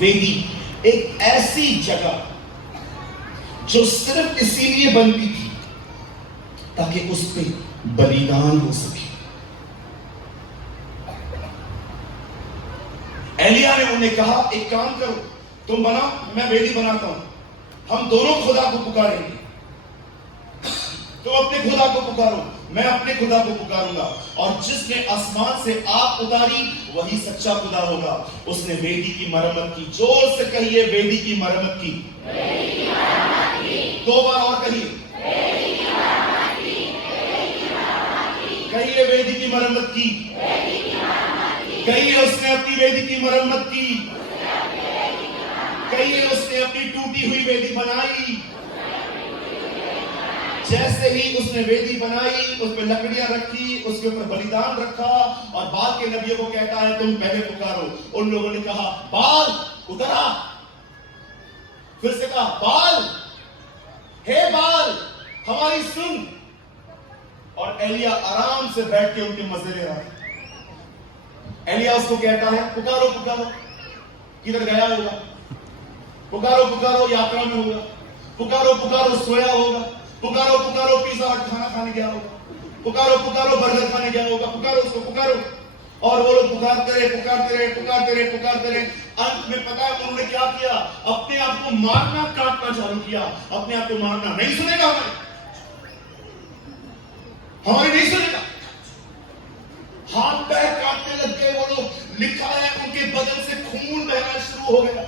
वेदी एक ऐसी जगह जो सिर्फ इसीलिए बनती थी ताकि उस पे बलिदान हो सके। एलिया ने उन्हें कहा, एक काम करो, तुम बनाओ, मैं वेदी बनाता हूं, हम दोनों खुदा को पुकारेंगे। तुम अपने खुदा को पुकारो, मैं अपने खुदा को पुकारूंगा, और जिसने आसमान से आग उतारी वही सच्चा खुदा होगा। उसने वेदी की मरम्मत की। जोर से कहिए, वेदी की मरम्मत की। दो बार और कहिए, कहिए वेदी की मरम्मत की। कहिए उसने अपनी वेदी की मरम्मत की। कहिए उसने अपनी टूटी हुई वेदी बनाई। जैसे ही उसने वेदी बनाई, उस पर लकड़ियां रखी, उसके ऊपर बलिदान रखा, और बाल के नबियों को कहता है, तुम पहले पुकारो। उन लोगों ने कहा, बाल उधर आ। फिर से कहा, बाल, हे बाल, हमारी सुन। और एलिया आराम से बैठ के उनके मजे ले रहा है। एलिया उसको कहता है, पुकारो पुकारो, किधर गया होगा, पुकारो पुकारो, यात्रा में होगा, पुकारो पुकारो, सोया होगा, पुकारो पुकारो, पिज़्ज़ा हट खाना खाने गया होगा, पुकारो पुकारो, बर्गर खाने गया होगा, पुकारो उसको, पुकारो। और वो लोग पुकारते रहे, पुकारते रहे, पुकारते रहे, पुकारते रहे। अंत में पता है उन्होंने क्या किया? अपने आप को मारना, काटना चालू किया। अपने आप को मारना, नहीं सुनेगा हमारी नहीं सुनेगा। हाथ पैर काटने लग गए वो लोग। लिखा है उनके बदन से खून बहना शुरू हो गया,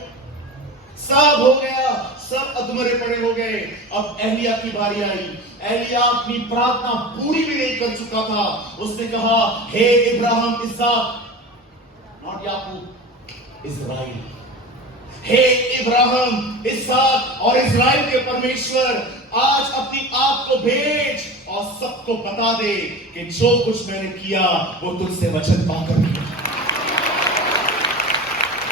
सब हो गया, सब अधमरे पड़े हो गए। अब एलिया की बारी आई। एलिया अपनी प्रार्थना पूरी भी नहीं कर चुका था। उसने कहा, हे इब्राहिम, इसहाक, नॉट याकूब, इज़राइल, हे इब्राहिम, इसहाक और इज़राइल के परमेश्वर, आज अपनी आग को भेज और सबको बता दे कि जो कुछ मैंने किया वो तुझसे वचन पाकर किया।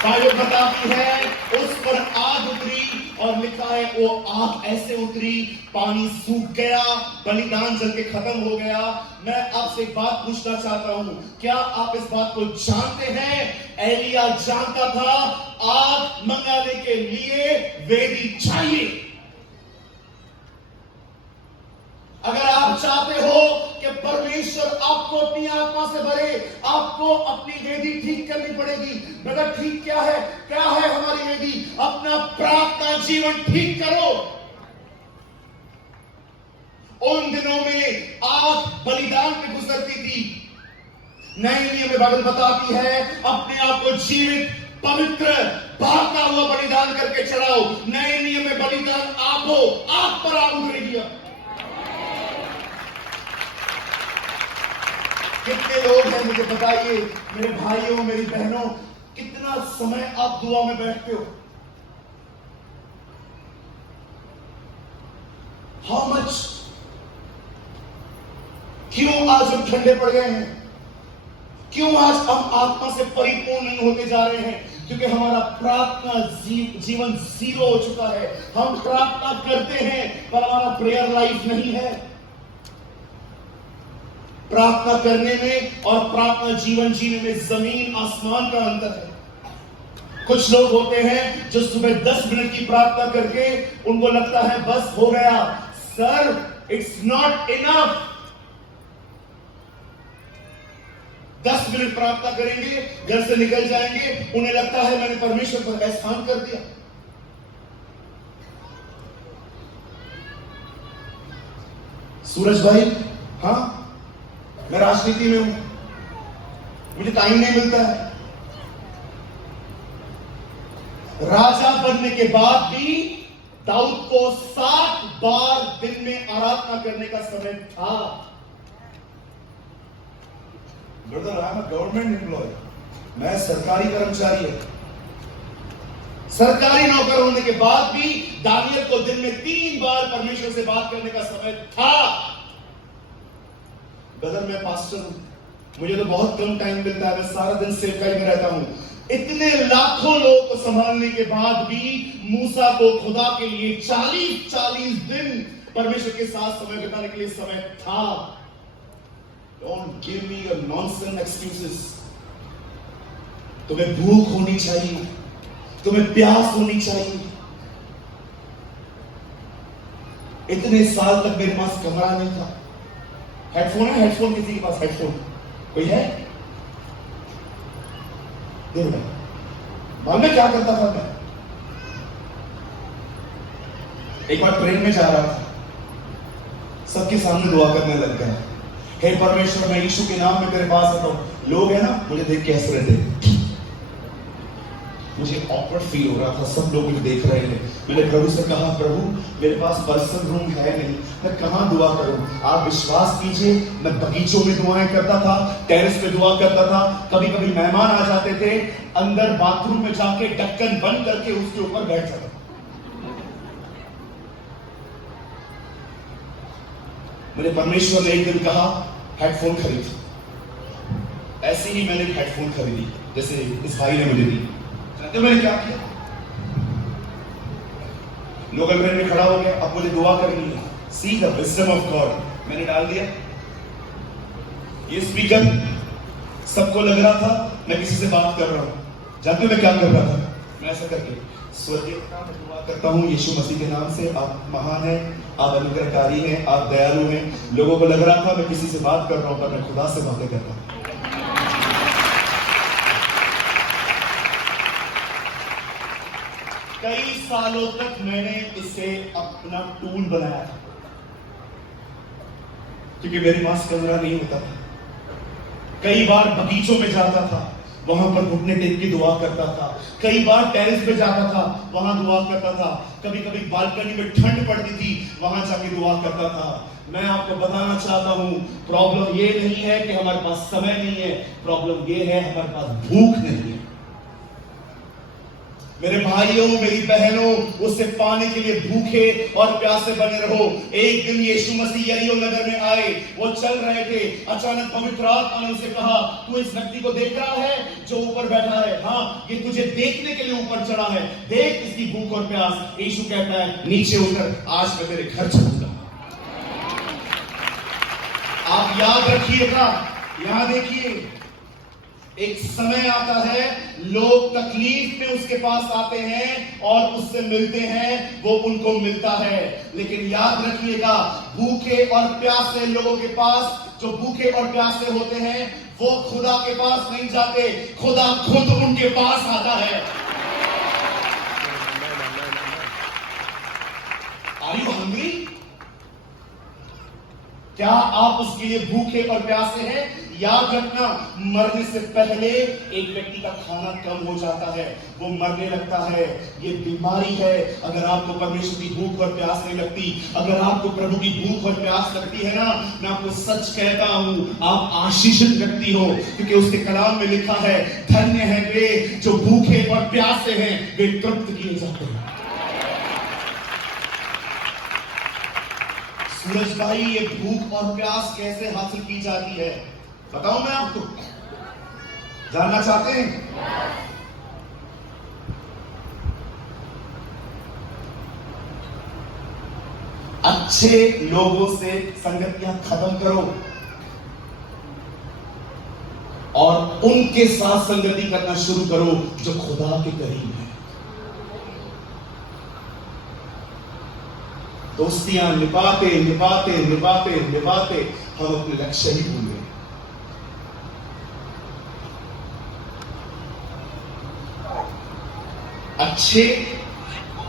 बाइबल बताती है उस पर आग उतरी, और लिखा है वो आग ऐसे उतरी, पानी सूख गया, बलिदान जल के खत्म हो गया। मैं आपसे एक बात पूछना चाहता हूं, क्या आप इस बात को जानते हैं? एलिया जानता था आग मंगाने के लिए वेदी चाहिए। अगर आप चाहते हो कि परमेश्वर आपको अपनी आत्मा से भरे, आपको अपनी वेदी ठीक करनी पड़ेगी। ब्रदर, ठीक क्या है? क्या है हमारी वेदी? अपना प्रार्थना जीवन ठीक करो। उन दिनों में आग बलिदान पे गुजरती थी। नए नियम में बाइबल बताती है अपने आप को जीवित, पवित्र, भागता हुआ बलिदान करके चढ़ाओ। नए नियम में बलिदान आप हो, आग पर आग उतरेगी। कितने लोग हैं मुझे बताइए, मेरे भाइयों, मेरी बहनों, कितना समय आप दुआ में बैठते हो? How much? क्यों आज हम ठंडे पड़ गए हैं? क्यों आज हम आत्मा से परिपूर्ण नहीं होते जा रहे हैं? क्योंकि हमारा प्रार्थना जीवन जीरो हो चुका है। हम प्रार्थना करते हैं पर हमारा प्रेयर लाइफ नहीं है। प्रार्थना करने में और प्रार्थना जीवन जीने में जमीन आसमान का अंतर है। कुछ लोग होते हैं जो सुबह 10 मिनट की प्रार्थना करके उनको लगता है बस हो गया। Sir, it's not enough. 10 minute प्रार्थना करेंगे, घर से निकल जाएंगे, उन्हें लगता है मैंने परमेश्वर पर एहसान कर दिया। सूरज भाई, हाँ, मैं राजनीति में हूं, मुझे टाइम नहीं मिलता है। राजा बनने के बाद भी दाऊद को 7 बार दिन में आराधना करने का समय था। Brother, I am a government employ, मैं सरकारी कर्मचारी हूं। सरकारी नौकर होने के बाद भी दानियल को दिन में 3 बार परमेश्वर से बात करने का समय था। ब्रदर, मैं पास्टर हूं, मुझे तो बहुत कम टाइम मिलता है, मैं सारा दिन सेवकाई में रहता हूं। इतने लाखों लोगों को संभालने के बाद भी मूसा को खुदा के लिए 40 दिन परमेश्वर के साथ समय बिताने के लिए समय था। Don't give me your nonsense excuses. तुम्हें भूख होनी चाहिए, तुम्हें प्यास होनी चाहिए। इतने साल तक मेरे पास कमरा नहीं था। हेडफोन है? हेडफोन किसी के पास? हेडफोन कोई है? देखो भाई, मैं क्या करता था, मैं एक बार ट्रेन में जा रहा था, सबके सामने दुआ करने लग गया, हे परमेश्वर, मैं यीशु के नाम में तेरे पास आता हूं। लोग है ना, मुझे देख के हंस रहे थे, मुझे ऑकवर्ड फील हो रहा था, सब लोग मुझे देख रहे थे। मैंने प्रभु से कहा, प्रभु मेरे पास पर्सनल रूम है नहीं, मैं कहां दुआ करूं? आप विश्वास कीजिए, मैं बगीचों में दुआएं करता था, टेरेस पे दुआ करता था, कभी कभी मेहमान आ जाते थे, अंदर बाथरूम में जाके ढक्कन बंद करके उसके ऊपर बैठ जाता था। मैंने परमेश्वर ने एक दिन कहा, हेडफोन खरीद। ऐसे ही मैंने हेडफोन खरीदी, जैसे इस भाई ने मुझे दी। जानते हो मैंने क्या किया? लोकल ट्रेन में खड़ा हो गया, अब मुझे दुआ करनी है, see the wisdom of God. मैंने डाल दिया ये स्पीकर, सबको लग रहा था मैं किसी से बात कर रहा हूं। जानते हो मैं क्या कर रहा था? मैं ऐसा करके, स्वर्गीय पिता, मैं दुआ करता हूं यीशु मसीह के नाम से, आप महान हैं, आप अनुग्रहकारी हैं, आप दयालु हैं। लोगों को लग रहा था मैं किसी से बात कर रहा हूं, पर मैं खुदा से बातें कर रहा हूं। कई सालों तक मैंने इसे अपना टूल बनाया था, क्योंकि मेरे पास कमरा नहीं होता था। कई बार बगीचों में जाता था, वहां पर घुटने टेक की दुआ करता था। कई बार टेरेस पे जाता था, वहां दुआ करता था। कभी कभी बालकनी में ठंड पड़ती थी, वहां जाके दुआ करता था। मैं आपको बताना चाहता हूं, प्रॉब्लम ये नहीं है कि हमारे पास समय नहीं है, प्रॉब्लम ये है हमारे पास भूख नहीं है। मेरे भाइयों, मेरी बहनों, उससे पाने के लिए भूखे और प्यासे बने रहो। एक दिन यीशु मसीह यरीहो नगर में आए, वो चल रहे थे, अचानक पवित्र आत्मा ने उसे कहा, तू इस व्यक्ति को देख रहा है जो ऊपर बैठा है? हाँ, ये तुझे देखने के लिए ऊपर चढ़ा है, देख इसकी भूख और प्यास। यीशु कहता है, नीचे उतर, आज मैं तेरे घर चलूंगा। आप याद रखिएगा, यहां देखिए, एक समय आता है, लोग तकलीफ में उसके पास आते हैं और उससे मिलते हैं, वो उनको मिलता है। लेकिन याद रखिएगा, भूखे और प्यासे लोगों के पास, जो भूखे और प्यासे होते हैं, वो खुदा के पास नहीं जाते, खुदा खुद उनके पास आता है। Are you hungry? क्या आप उसके लिए भूखे और प्यासे हैं? याद रखना, मरने से पहले एक व्यक्ति का खाना कम हो जाता है, वो मरने लगता है। ये बीमारी है। अगर आपको परमेश्वर की भूख और प्यास नहीं लगती, अगर आपको प्रभु की भूख और प्यास लगती है ना, मैं आपको सच कहता हूं, आप आशीषित व्यक्ति हो, क्योंकि उसके कलाम में लिखा है, धन्य है वे जो भूखे और प्यासे हैं, वे तृप्त किए जाते हैं। सूरज भाई, ये भूख और प्यास कैसे हासिल की जाती है? बताऊं मैं आपको? जानना चाहते हैं? अच्छे लोगों से संगतियां खत्म करो और उनके साथ संगति करना शुरू करो जो खुदा के करीब है। दोस्तियां निभाते निभाते निभाते निभाते हम अपने लक्ष्य ही भूल गए। अच्छे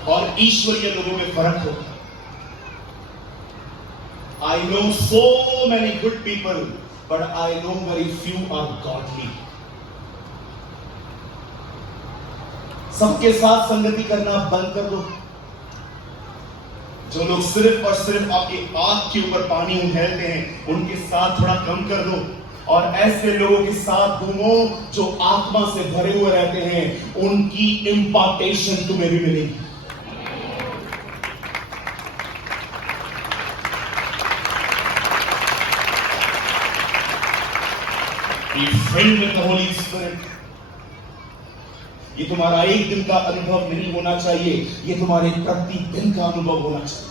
और ईश्वरीय लोगों में फर्क होता है। I know so many good people, but I know very few are godly. सबके साथ संगति करना बंद कर दो। जो लोग सिर्फ और सिर्फ आपकी आंख के ऊपर पानी उंडेलते हैं, उनके साथ थोड़ा कम कर दो और ऐसे लोगों के साथ घूमो जो आत्मा से भरे हुए रहते हैं। उनकी इंपार्टेशन तुम्हें भी मिलेगी। Be filled with the Holy Spirit. ये तुम्हारा एक दिन का अनुभव नहीं होना चाहिए, ये तुम्हारे प्रतिदिन का अनुभव होना चाहिए।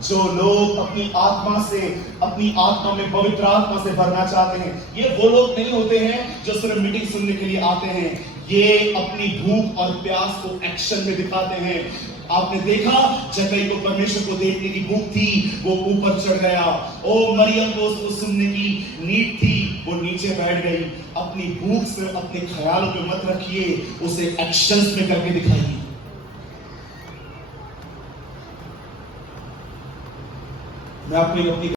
जो लोग अपनी आत्मा में पवित्र आत्मा से भरना चाहते हैं, ये वो लोग नहीं होते हैं जो सिर्फ मीटिंग सुनने के लिए आते हैं। ये अपनी भूख और प्यास को एक्शन में दिखाते हैं। आपने देखा जक्कई को परमेश्वर को देखने की भूख थी, वो ऊपर चढ़ गया। ओ मरियम को उसको सुनने की नीड थी, वो नीचे बैठ गई। अपनी भूख से अपने ख्यालों पे मत रखिए, उसे एक्शंस में करके दिखाइए। मैं आपको अपनी